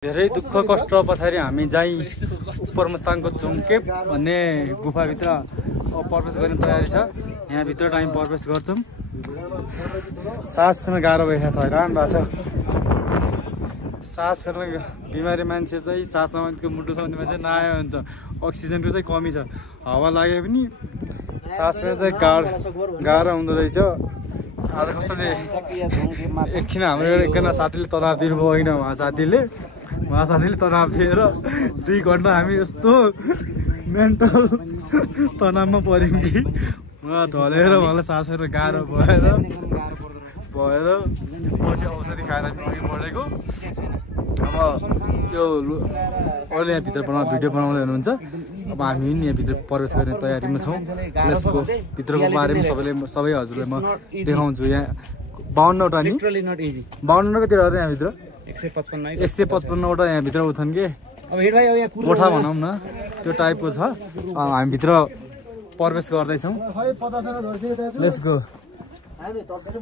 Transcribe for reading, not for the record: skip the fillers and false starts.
धेरै दुःख कष्ट पछाडि हामी चाहिँ उपरमस्ताङको चुम्केप भन्ने गुफाभित्र प्रवेश गर्ने तयारी छ। यहाँ भित्र हामी प्रवेश गर्छौँ। सास फेर्न गाह्रो भइरहेको छ, हैरान भएको छ। सास फेर्न बिमारी मान्छे चाहिँ सास सम्बन्धीको मुटु सम्बन्धी मान्छे नआयो हुन्छ। अक्सिजनको चाहिँ कमी छ। हावा लागे पनि सास फेर्न चाहिँ गाह्रो हुँदो रहेछ। आज कसैले एकछिन हाम्रो एकजना साथीले तनाव दिनुभयो, होइन उहाँ साथीले तनाव दिएर 2 घन्टा हामी यस्तो मेन्टल तनावमा पऱ्यौँ कि उहाँ ढलेर उहाँलाई सास फेर्न गाह्रो भएर पछि औषधि खाएर अघि बढेको। अब यो अरूले यहाँ भित्र भिडियो बनाउँदै हुनुहुन्छ। अब हामी पनि यहाँभित्र प्रवेश गर्ने तयारीमा छौँ। यसको भित्रको बारेमा सबै हजुरलाई म देखाउँछु। यहाँ 52वटा नि 52 कतिवटा हो यहाँभित्र? 155वटा यहाँभित्र छन् कि कोठा भनौँ न, त्यो टाइपको छ। हामीभित्र प्रवेश गर्दैछौँ। Let's go.